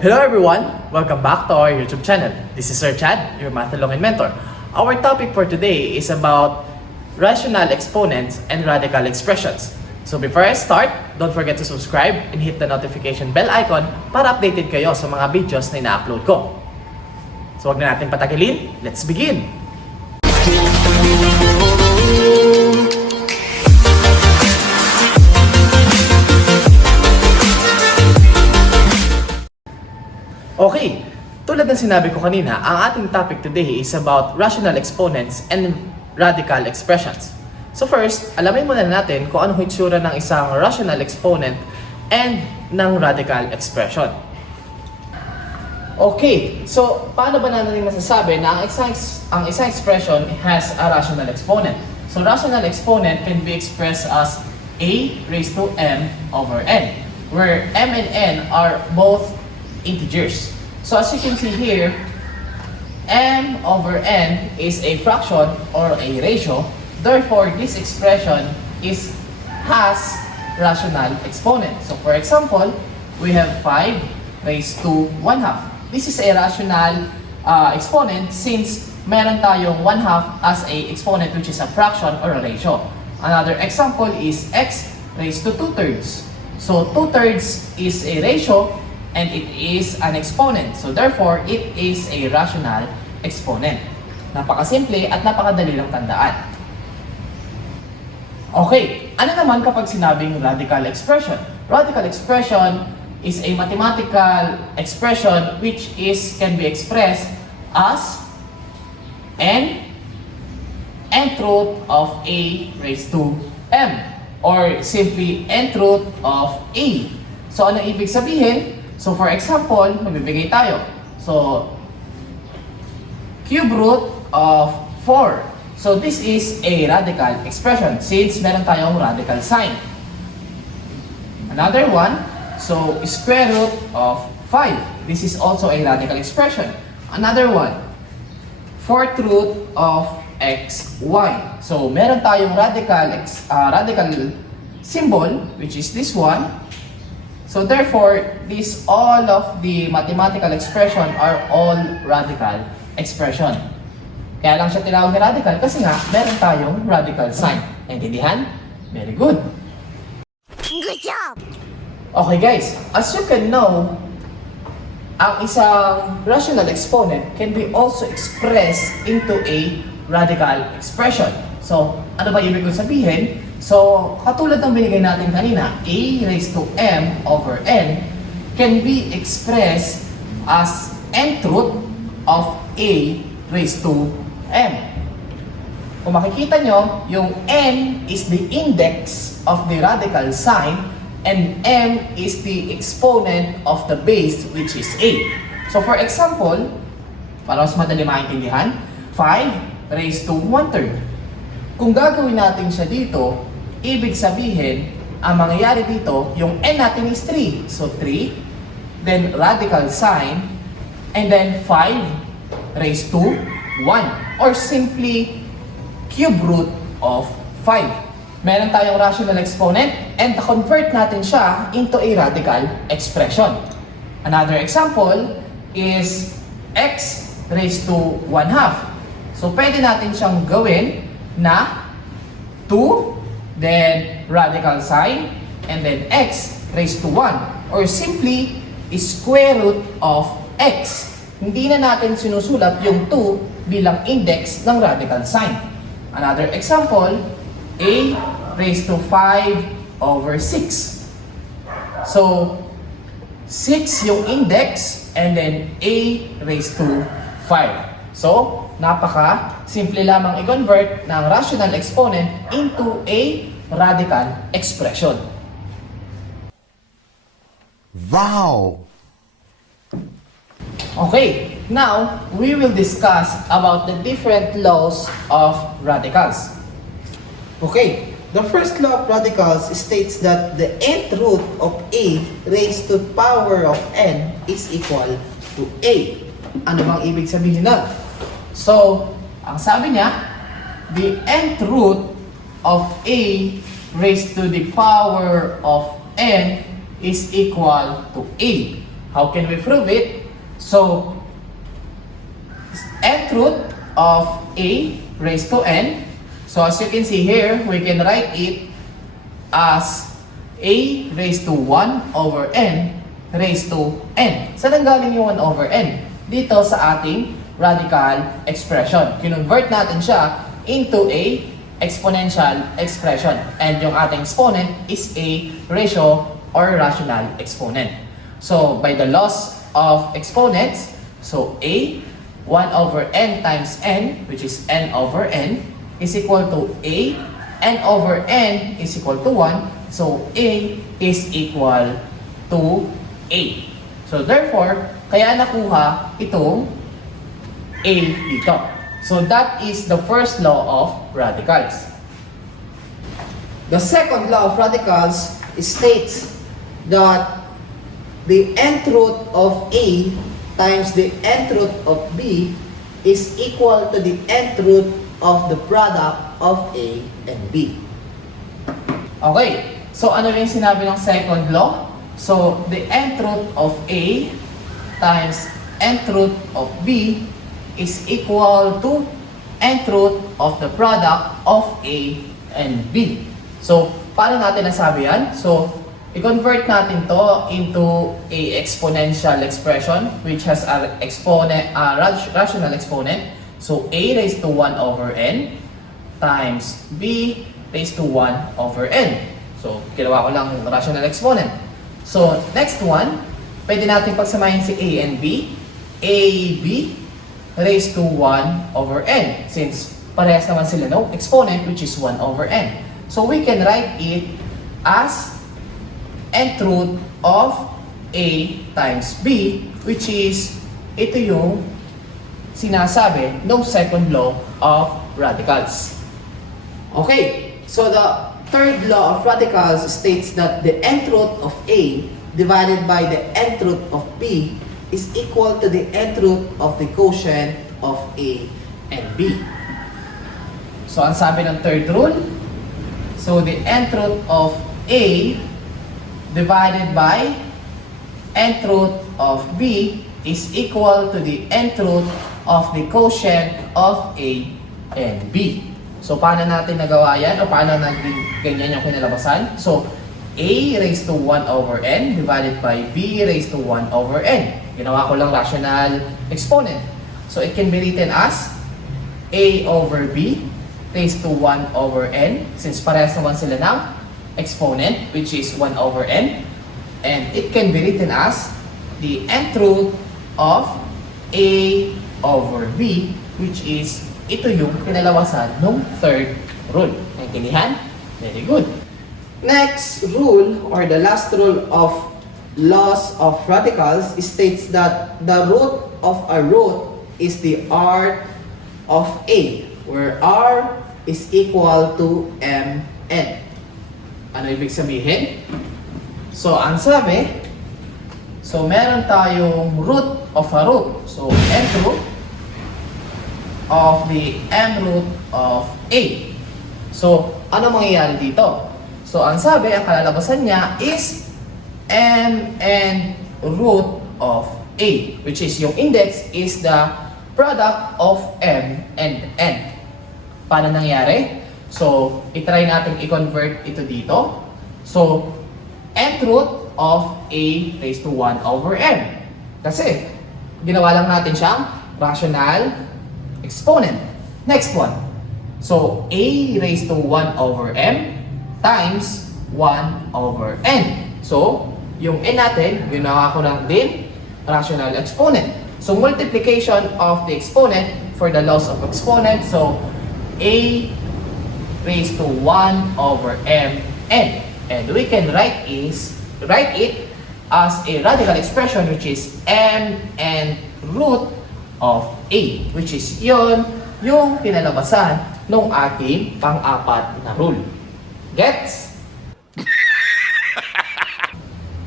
Hello everyone! Welcome back to our YouTube channel. This is Sir Chad, your Mathalongin mentor. Our topic for today is about rational exponents and radical expressions. So before I start, don't forget to subscribe and hit the notification bell icon para updated kayo sa mga videos na ina-upload ko. So wag na natin patagilin, let's begin! Okay, tulad ng sinabi ko kanina, ang ating topic today is about rational exponents and radical expressions. So first, alamin muna natin kung ano hitsura ng isang rational exponent and ng radical expression. Okay, so paano ba natin masasabi na ang isang expression has a rational exponent? So rational exponent can be expressed as a raised to m over n, where m and n are both integers. So as you can see here, m over n is a fraction or a ratio. Therefore, this expression has rational exponent. So for example, we have 5 raised to 1/2. This is a rational exponent since meron tayong 1/2 as a exponent, which is a fraction or a ratio. Another example is x raised to 2/3. So 2/3 is a ratio and it is an exponent. So therefore, it is a rational exponent. Napakasimple at napakadali lang tandaan. Okay, ano naman kapag sinabing radical expression? Radical expression is a mathematical expression which can be expressed as nth root of a raised to m, or simply nth root of a. So ano ibig sabihin? So for example, magbibigay tayo. So cube root of 4. So this is a radical expression since meron tayong radical sign. Another one, so square root of 5. This is also a radical expression. Another one, fourth root of xy. So meron tayong radical symbol, which is this one. So therefore, all of the mathematical expression are all radical expression. Kaya lang siya tinawag na radical kasi nga meron tayong radical sign. Naintindihan? Very good. Good job! Okay guys, as you can know, ang isang rational exponent can be also expressed into a radical expression. So, ano ba ibig kong sabihin? So, katulad ng binigay natin kanina, a raised to m over n can be expressed as nth root of a raised to m. Kung makikita nyo, yung n is the index of the radical sign and m is the exponent of the base, which is a. So for example, para mas madali maintindihan, 5 raised to 1/3. Kung gagawin natin siya dito, ibig sabihin, ang mangyayari dito, yung n natin is 3. So 3, then radical sign, and then 5 raised to 1. Or simply, cube root of 5. Meron tayong rational exponent, and convert natin siya into a radical expression. Another example is x raised to 1/2. So pwede natin siyang gawin na 2, then radical sign, and then x raised to 1. Or simply, square root of x. Hindi na natin sinusulat yung 2 bilang index ng radical sign. Another example, a raised to 5 over 6. So, 6 yung index, and then a raised to 5. So, napaka-simple lamang i-convert ng rational exponent into a radical expression. Wow! Okay, now we will discuss about the different laws of radicals. Okay, the first law of radicals states that the nth root of a raised to power of n is equal to a. Ano bang ibig sabihin na? So, ang sabi niya, the nth root of a raised to the power of n is equal to a. How can we prove it? So, nth root of a raised to n. So as you can see here, we can write it as a raised to 1 over n raised to n. Saan galing yung 1 over n? Dito sa ating radical expression. Kinonvert natin siya into a exponential expression. And yung ating exponent is a ratio or rational exponent. So by the laws of exponents, so a 1 over n times n, which is n over n, is equal to a, n over n is equal to 1, so a is equal to a. So therefore, kaya nakuha itong a dito. So that is the first law of radicals. The second law of radicals states that the nth root of a times the nth root of b is equal to the nth root of the product of a and b. Okay, so ano yung sinabi ng second law? So the nth root of a times nth root of b is equal to nth root of the product of a and b. So paano natin nasabi yan? So i-convert natin to into a exponential expression which has a rational exponent. So a raised to 1 over n times b raised to 1 over n. So ginawa ko lang rational exponent. So next one, pwede natin pagsamahin si a and b. ab raised to 1 over n. Since parehas naman sila no exponent which is 1 over n. So we can write it as nth root of a times b, which is ito yung sinasabi ng second law of radicals. Okay, so the third law of radicals states that the nth root of a divided by the nth root of b is equal to the nth root of the quotient of a and b. So ang sabi ng third rule, so the nth root of a divided by nth root of b is equal to the nth root of the quotient of a and b. So paano natin nagawa yan o paano naging ganyan yung kinalabasan? So a raised to 1 over n divided by b raised to 1 over n. Ginawa ko lang rational exponent. So it can be written as a over b raised to 1 over n, since parehas naman sila ng exponent which is 1 over n. And it can be written as the nth root of a over b, which is ito yung kinalabasan ng third rule. Naintindihan? Very good. Next rule, or the last rule of laws of radicals, states that the root of a root is the r of a, where r is equal to mn. Ano ibig sabihin? So, ang sabi, so meron tayong root of a root. So, nth root of the m root of a. So, ano mangyayari dito? So, ang sabi, ang kalalabasan niya is mn root of a, which is yung index is the product of m and n. Paano nangyari? So, itry natin i-convert ito dito. So, nth root of a raised to 1 over m. Kasi, ginawa lang natin siyang rational exponent. Next one. So, a raised to 1 over m times 1 over n. So, yung n natin, ginawa ko lang din rational exponent. So, multiplication of the exponent for the laws of exponent. So, a raised to 1 over m n. And we can write it as a radical expression which is m and root of a, which is yon yung kinalabasan ng ating pang-apat na rule. Gets?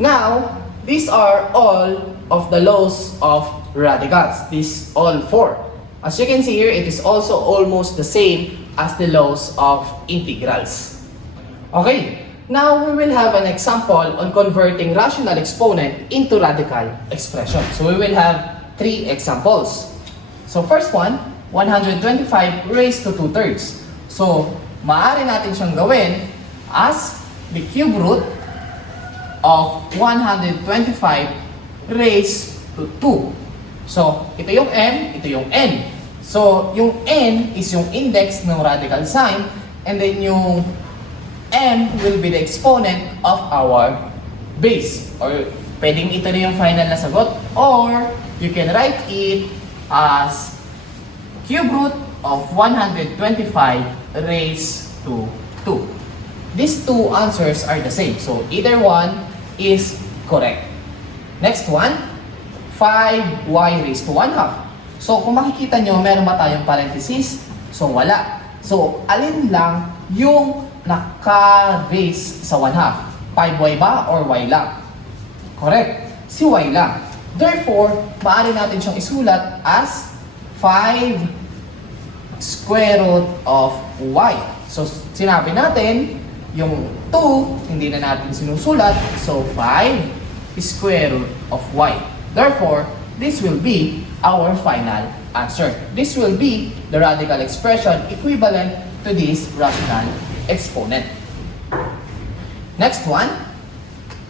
Now, these are all of the laws of radicals. These all four. As you can see here, it is also almost the same as the laws of integrals. Okay, now we will have an example on converting rational exponent into radical expression. So we will have 3 examples. So first one, 125 raised to 2/3. So maaari natin siyang gawin as the cube root of 125 raised to 2. So ito yung m, ito yung n. So yung n is yung index ng radical sign, and then yung m will be the exponent of our base. Or pwedeng ito na yung final na sagot, or you can write it as cube root of 125 raised to 2. These two answers are the same, so either one is correct. Next one, 5y raised to 1/2. So kung makikita nyo, meron ba tayong parenthesis? So wala. So alin lang yung naka-raise sa 1/2? 5y ba or y lang? Correct. Si y lang. Therefore, maaari natin siyang isulat as 5 square root of y. So sinabi natin, yung 2, hindi na natin sinusulat. So 5 square root of y. Therefore, this will be our final answer. This will be the radical expression equivalent to this rational exponent. Next one.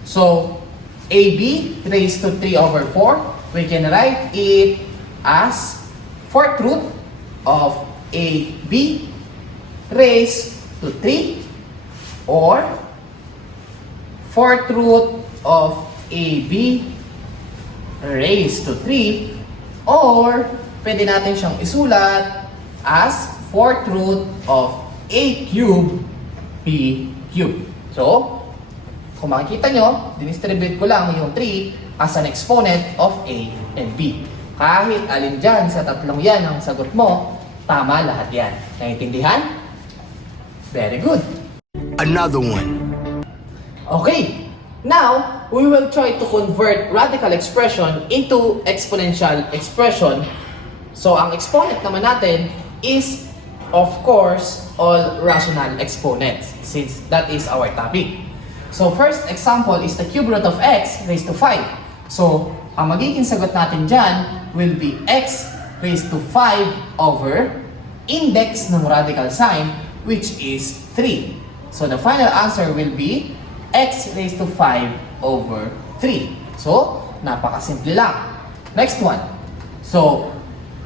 So, AB raised to 3/4. We can write it as 4th root of AB raised to 3, or 4th root of AB raised to 3, or pwede natin siyang isulat as 4th root of A cube B cube. So, kung makikita nyo, dinistribute ko lang yung 3 as an exponent of A and B. Kahit alin dyan sa tatlong yan ang sagot mo, tama lahat yan. Naintindihan? Very good. Another one. Okay, now we will try to convert radical expression into exponential expression. So ang exponent naman natin is, of course, all rational exponents, since that is our topic. So first example is the cube root of x raised to 5. So ang magiging sagot natin dyan will be x raised to 5 over index ng radical sign, which is 3. So the final answer will be x raised to 5 over 3. So, napakasimple lang. Next one. So,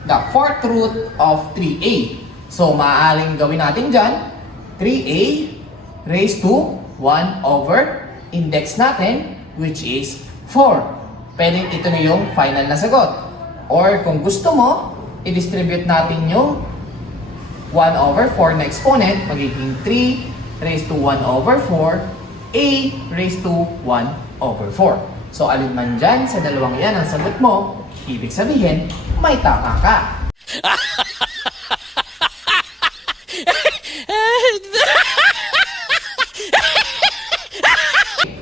the 4th root of 3a. So, maaaring gawin natin dyan, 3a raised to 1 over index natin, which is 4. Pwede ito na yung final na sagot. Or kung gusto mo, i-distribute natin yung 1 over 4 na exponent, magiging 3 raised to 1 over 4, a raised to 1 over 4. So, alin man dyan sa dalawang yan ang sagot mo, ibig sabihin, may tama ka.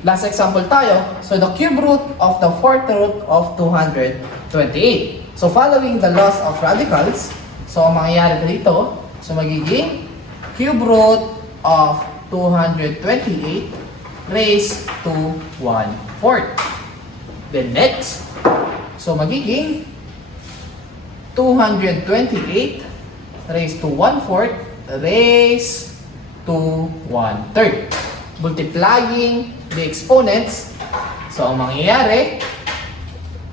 Last example tayo. So, the cube root of the 4th root of 228. So, following the laws of radicals, so, ang mangyayari dito, so magiging cube root of 228 raised to 1/4. Then next, so magiging 228 raised to 1/4 raised to 1/3. Multiplying the exponents, so ang mangyayari,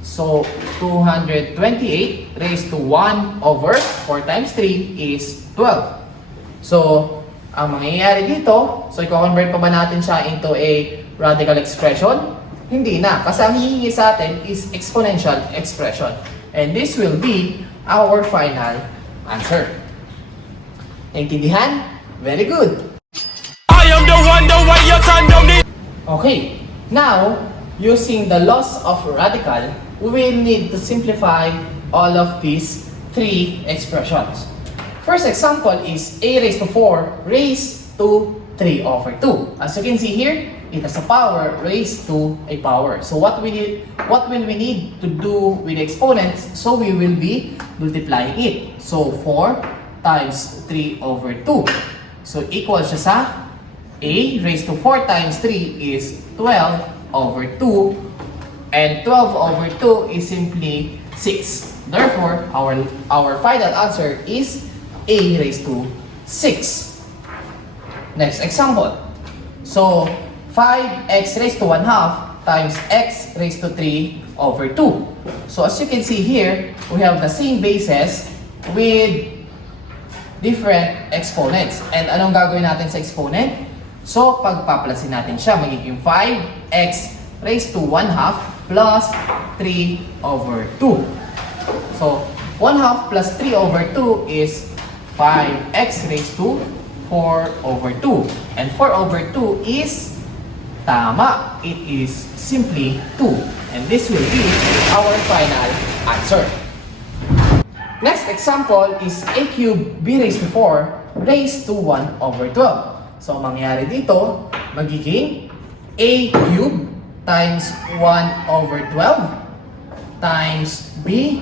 so 228 raised to 1 over 4 times 3 is 12. So, ang mangyayari dito, so i-convert pa ba natin siya into a radical expression? Hindi na, kasi ang hihingi sa atin is exponential expression. And this will be our final answer. Naintindihan? Very good. I am the one, the way your son don't need. Okay, now, using the laws of radical, we will need to simplify all of these 3 expressions. First example is a raised to 4 raised to 3 over 2. As you can see here, it has a power raised to a power. So what will we need to do with exponents? So we will be multiplying it. So 4 times 3 over 2. So equal siya sa a raised to 4 times 3 is 12 over 2, and 12 over 2 is simply 6. Therefore, our final answer is a raised to 6. Next example. So, 5x raised to 1/2 times x raised to 3 over 2. So, as you can see here, we have the same bases with different exponents. And anong gagawin natin sa exponent? So, pagpaplasin natin siya, magiging 5x raised to 1/2 plus 3 over 2. So, 1/2 plus 3 over 2 is 5x raised to 4 over 2. And 4 over 2 is tama. It is simply 2. And this will be our final answer. Next example is a cube b raised to 4 raised to 1 over 12. So, mangyayari dito, magiging a cube times 1 over 12 times b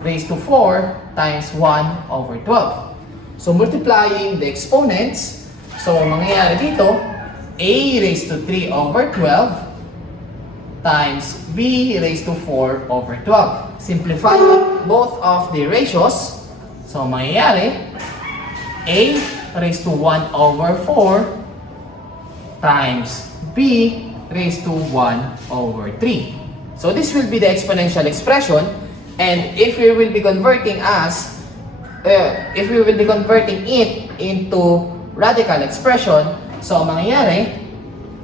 raised to 4 times 1 over 12. So, multiplying the exponents, so mangyayari dito, a raised to 3 over 12 times b raised to 4 over 12. Simplifying both of the ratios, so mangyayari, a raised to 1 over 4 times b raised to 1 over 3. So this will be the exponential expression, and if we will be converting it into radical expression, so mangyayari,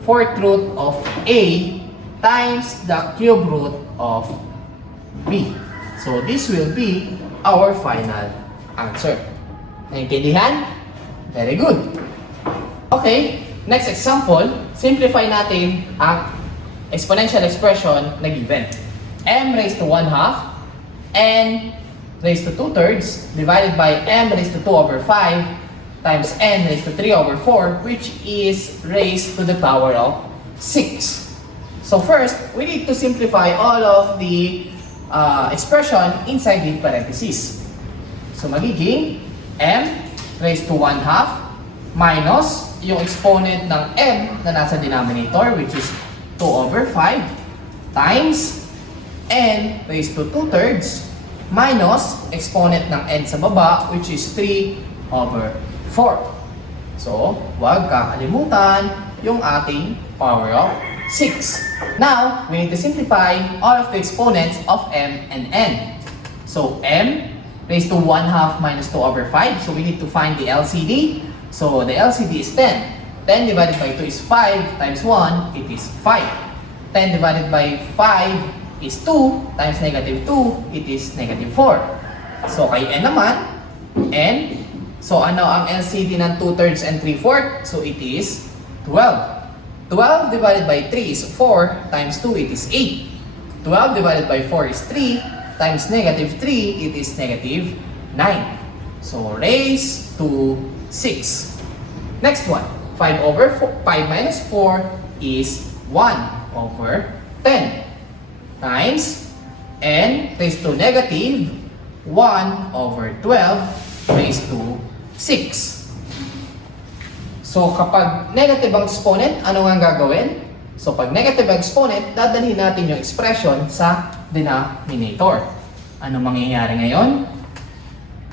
4th root of a times the cube root of b. So this will be our final answer. Naintindihan? Very good. Okay, next example, simplify natin ang exponential expression na given. M raised to 1/2 n raised to 2/3 divided by m raised to 2 over 5 times n raised to 3 over 4, which is raised to the power of 6. So first, we need to simplify all of the expression inside the parentheses. So magiging m raised to 1/2 minus yung exponent ng m na nasa denominator, which is 2 over 5 times n raised to 2/3 minus exponent ng n sa baba, which is 3 over 4. So, huwag kakalimutan yung ating power of 6. Now, we need to simplify all of the exponents of m and n. So, m raised to 1/2 minus 2 over 5. So, we need to find the LCD. So, the LCD is 10. 10 divided by 2 is 5 times 1, it is 5. 10 divided by 5 is 2 times negative 2, it is negative 4. So, kay n naman, n. So, ano ang LCD ng 2/3 and 3/4? So, it is 12. 12 divided by 3 is 4 times 2, it is 8. 12 divided by 4 is 3 times negative 3, it is negative 9. So, raised to 6. Next one, 5 minus 4 is 1 over 10 times n raised to negative 1 over 12 raised to 6. So, kapag negative ang exponent, ano nga gagawin? So, pag negative ang exponent, dadalhin natin yung expression sa denominator. Ano mangyayari ngayon?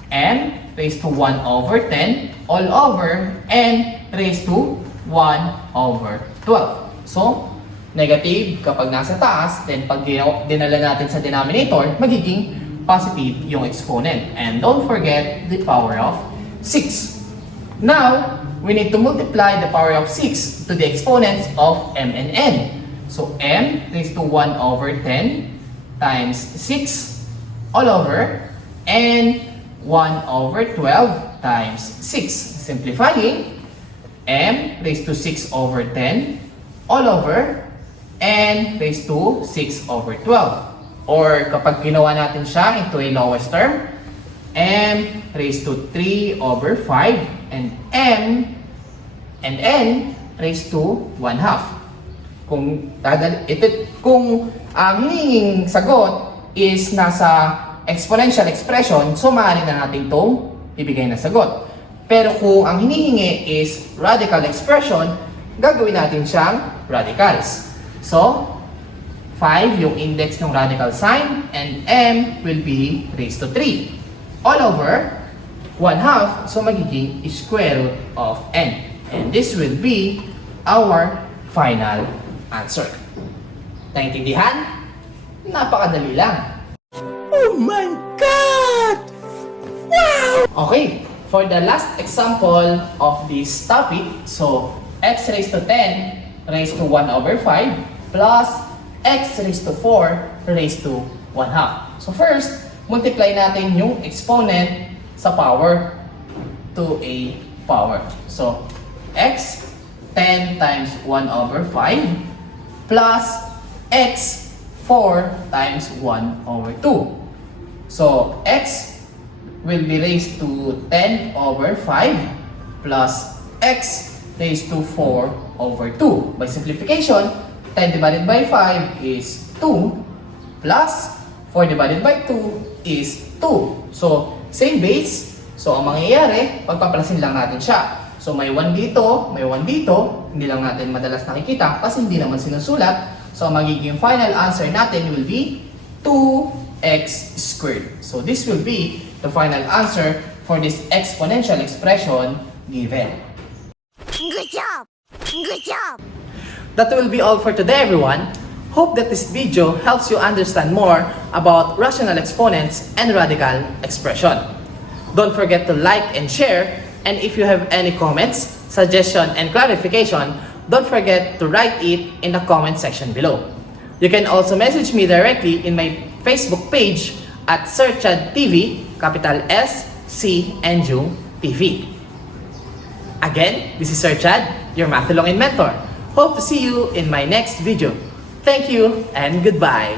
N raised to 1 over 10 all over n raised to 1 over 12. So, negative kapag nasa taas, then pag dinala natin sa denominator, magiging positive yung exponent. And don't forget the power of 6. Now, we need to multiply the power of 6 to the exponents of m and n. So, m raised to 1 over 10 times 6 all over n 1 over 12 times 6. Simplifying, m raised to 6 over 10 all over n raised to 6 over 12. Or kapag ginawa natin siya into a lowest term, m raised to 3 over 5 and m and n raised to 1/2. Kung ang hinihing sagot is nasa exponential expression, so maaari na natin itong ibigay na sagot. Pero kung ang hinihingi is radical expression, gagawin natin siyang radicals. So, 5 yung index ng radical sign, and m will be raised to 3. All over 1/2, so magiging square root of n. And this will be our final answer. Naintindihan? Napakadali lang. Oh my God! Okay, for the last example of this topic, so x raised to 10 raised to 1/5 plus x raised to 4 raised to 1/2. So first, multiply natin yung exponent sa power to a power. So x 10 times 1/5 plus x 4 times 1/2. So x will be raised to 10/5 plus x raised to 4/2. By simplification, 10 divided by 5 is 2 plus 4 divided by 2 is 2. So, same base. So, ang mangyayari, pagpaplasin lang natin siya. So, may 1 dito, may 1 dito. Hindi lang natin madalas nakikita kasi hindi naman sinusulat. So, ang magiging final answer natin will be 2x squared. So, this will be the final answer for this exponential expression given. Good job! Good job! That will be all for today, everyone. Hope that this video helps you understand more about rational exponents and radical expression. Don't forget to like and share, and if you have any comments, suggestion, and clarification, don't forget to write it in the comment section below. You can also message me directly in my Facebook page at Searchad TV, capital S, C, and U, TV. Again, this is Sir Chad, your Mathalongin mentor. Hope to see you in my next video. Thank you and goodbye.